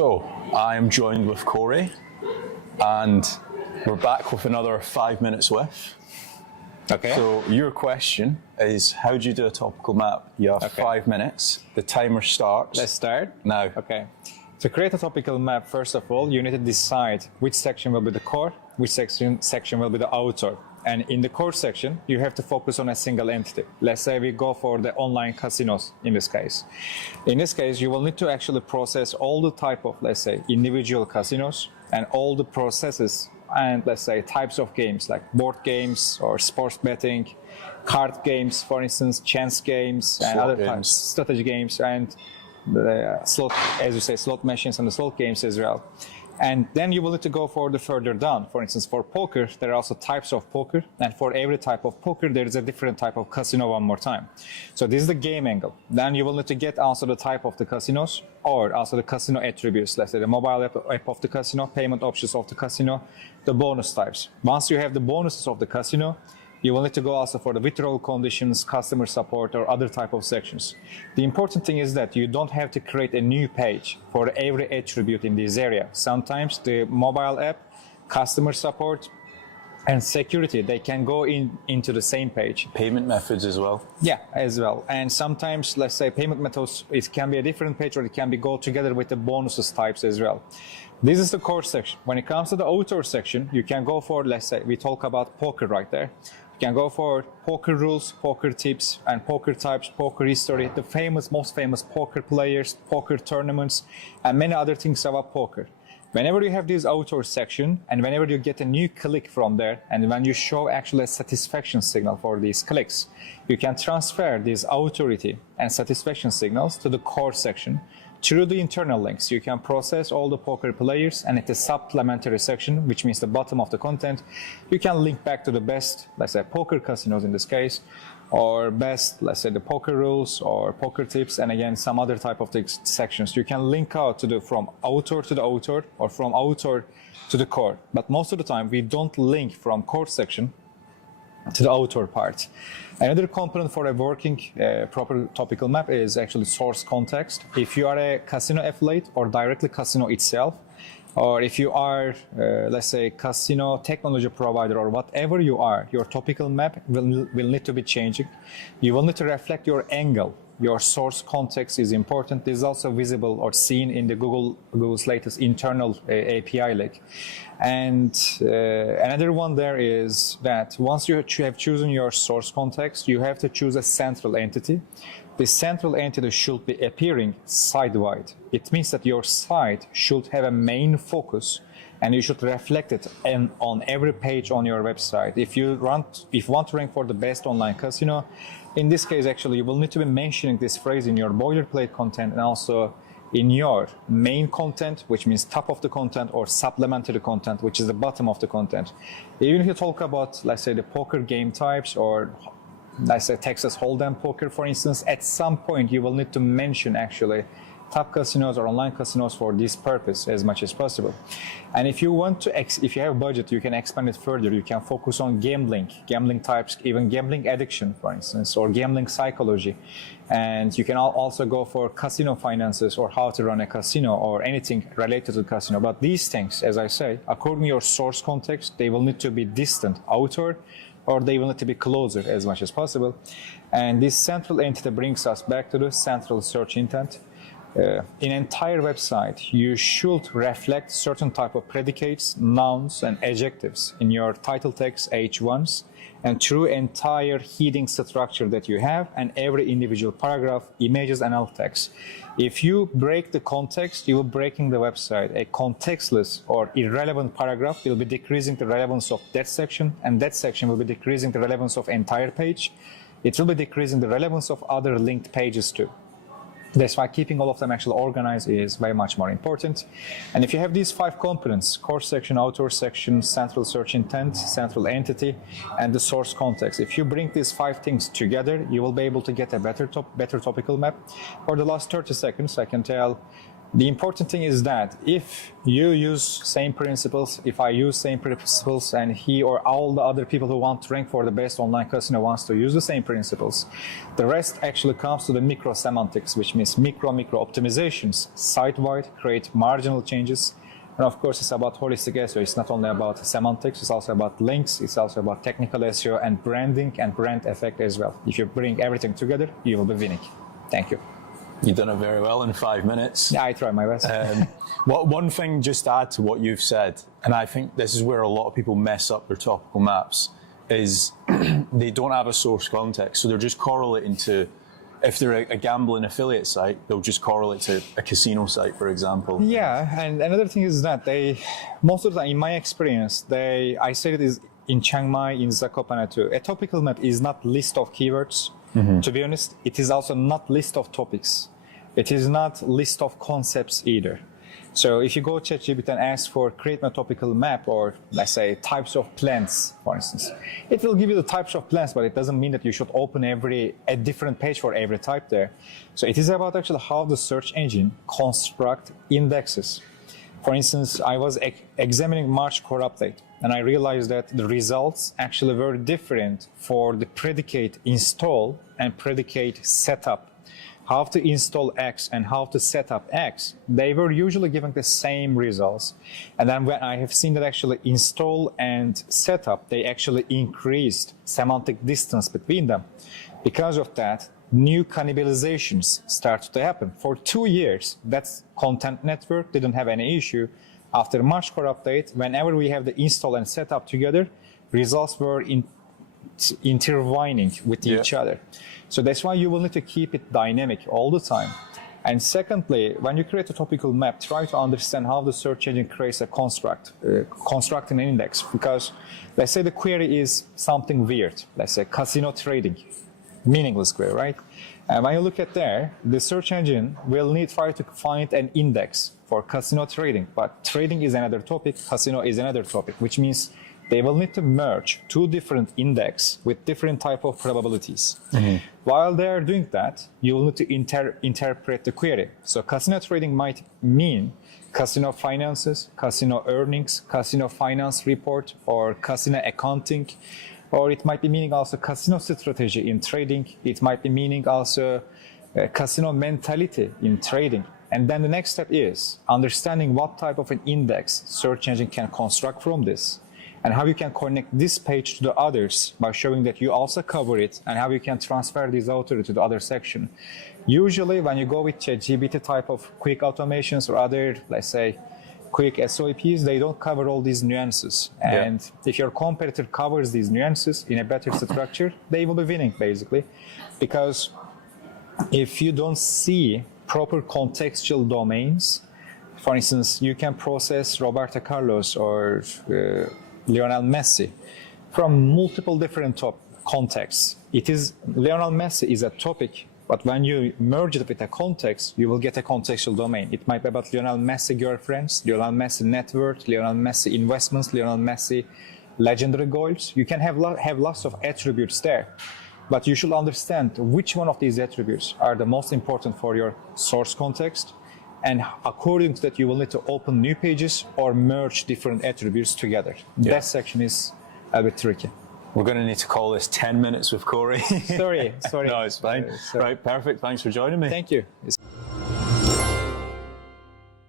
So, I'm joined with Koray, and we're back with another 5 minutes with. Okay. So, your question is, how do you do a topical map? You have 5 minutes, the timer starts. Let's start now. Okay. To create a topical map, first of all, you need to decide which section will be the core, which section will be the outer. And in the core section, you have to focus on a single entity. Let's say we go for the online casinos in this case. In this case, you will need to actually process all the type of, let's say, individual casinos and all the processes and, let's say, types of games like board games or sports betting, card games, for instance, chance games, and slot other games. types, strategy games, and slot, as you say, slot machines and the slot games as well. And then you will need to go for the further down. For instance, for poker, there are also types of poker. And for every type of poker, there is a different type of casino one more time. So this is the game angle. Then you will need to get also the type of the casinos or also the casino attributes. Let's say the mobile app of the casino, payment options of the casino, the bonus types. Once you have the bonuses of the casino, you will need to go also for the withdrawal conditions, customer support, or other type of sections. The important thing is that you don't have to create a new page for every attribute in this area. Sometimes the mobile app, customer support, and security, they can go into the same page. Payment methods as well. Yeah, as well. And sometimes, let's say, payment methods, it can be a different page or it can be go together with the bonuses types as well. This is the core section. When it comes to the outer section, you can go for, let's say, we talk about poker right there. You can go for poker rules, poker tips, and poker types, poker history, the most famous poker players, poker tournaments, and many other things about poker. Whenever you have this outer section, and whenever you get a new click from there, and when you show actually a satisfaction signal for these clicks, you can transfer these authority and satisfaction signals to the core section. Through the internal links, you can process all the poker players, and at the supplementary section, which means the bottom of the content, you can link back to the best, let's say, poker casinos in this case, or best, let's say, the poker rules or poker tips, and again, some other type of sections. You can link out to the from outer to the outer or from outer to the core. But most of the time, we don't link from core section to the outer part. Another component for a working proper topical map is actually source context. If you are a casino affiliate or directly casino itself, or if you are, let's say, casino technology provider or whatever you are, your topical map will need to be changing. You will need to reflect your angle. Your source context is important. This is also visible or seen in the Google's latest internal API link. And another one there is that once you have chosen your source context, you have to choose a central entity. The central entity should be appearing site-wide. It means that your site should have a main focus, and you should reflect it on every page on your website. If you want to rank for the best online casino, in this case, actually, you will need to be mentioning this phrase in your boilerplate content and also in your main content, which means top of the content, or supplementary content, which is the bottom of the content. Even if you talk about, let's say, the poker game types, or let's say Texas Hold'em poker, for instance, at some point you will need to mention actually top casinos or online casinos for this purpose as much as possible. And if you want to, if you have a budget, you can expand it further. You can focus on gambling types, even gambling addiction, for instance, or gambling psychology. And you can also go for casino finances or how to run a casino or anything related to the casino. But these things, as I say, according to your source context, they will need to be distant, outer, or they will need to be closer as much as possible. And this central entity brings us back to the central search intent. In an entire website, you should reflect certain type of predicates, nouns, and adjectives in your title text H1s, and through entire heading structure that you have, and every individual paragraph, images, and alt text. If you break the context, you will breaking the website. A contextless or irrelevant paragraph will be decreasing the relevance of that section, and that section will be decreasing the relevance of entire page. It will be decreasing the relevance of other linked pages too. That's why keeping all of them actually organized is very much more important. And if you have these 5 components, core section, outer section, central search intent, central entity, and the source context, if you bring these 5 things together, you will be able to get a better topical map. For the last 30 seconds, I can tell The important thing is that if you use same principles, if I use same principles, and he or all the other people who want to rank for the best online casino wants to use the same principles, the rest actually comes to the micro semantics, which means micro optimizations, site-wide, create marginal changes. And of course, it's about holistic SEO. It's not only about semantics, it's also about links, it's also about technical SEO and branding and brand effect as well. If you bring everything together, you will be winning. Thank you. You've done it very well in 5 minutes. Yeah, I try my best. One thing just to add to what you've said, and I think this is where a lot of people mess up their topical maps, is they don't have a source context. So they're just correlating to, if they're a gambling affiliate site, they'll just correlate to a casino site, for example. Yeah, and another thing is that most of the time, in my experience, I said it is in Chiang Mai, in Zakopane too, a topical map is not list of keywords. To be honest, it is also not list of topics. It is not list of concepts either. So if you go to ChatGPT and ask for create a topical map, or let's say types of plants, for instance, it will give you the types of plants, but it doesn't mean that you should open a different page for every type there. So it is about actually how the search engine construct indexes. For instance, I was examining March core update, and I realized that the results actually were different for the predicate install and predicate setup. How to install X and how to set up X, they were usually giving the same results. And then when I have seen that actually install and setup, they actually increased semantic distance between them. Because of that, new cannibalizations started to happen. For 2 years, that's Content Network didn't have any issue. After March core update, whenever we have the install and setup together, results were intertwining with each other. So that's why you will need to keep it dynamic all the time. And secondly, when you create a topical map, try to understand how the search engine creates a constructing an index. Because let's say the query is something weird, let's say casino trading, meaningless query, right? And when you look at there, the search engine will try to find an index for casino trading, but trading is another topic, casino is another topic, which means they will need to merge two different index with different type of probabilities. While they are doing that, you will need to interpret the query. So casino trading might mean casino finances, casino earnings, casino finance report, or casino accounting, or it might be meaning also casino strategy in trading. It might be meaning also casino mentality in trading. And then the next step is understanding what type of an index search engine can construct from this, and how you can connect this page to the others by showing that you also cover it, and how you can transfer this authority to the other section. Usually when you go with ChatGPT type of quick automations or other, let's say, quick SOPs, they don't cover all these nuances. And if your competitor covers these nuances in a better structure, they will be winning basically. Because if you don't see proper contextual domains, for instance, you can process Roberto Carlos or Lionel Messi from multiple different contexts. Lionel Messi is a topic, but when you merge it with a context, you will get a contextual domain. It might be about Lionel Messi girlfriends, Lionel Messi net worth, Lionel Messi investments, Lionel Messi legendary goals. You can have lots of attributes there, but you should understand which one of these attributes are the most important for your source context. And according to that, you will need to open new pages or merge different attributes together. That section is a bit tricky. We're going to need to call this 10 minutes with Koray. Sorry. No, it's fine. Right, perfect. Thanks for joining me. Thank you.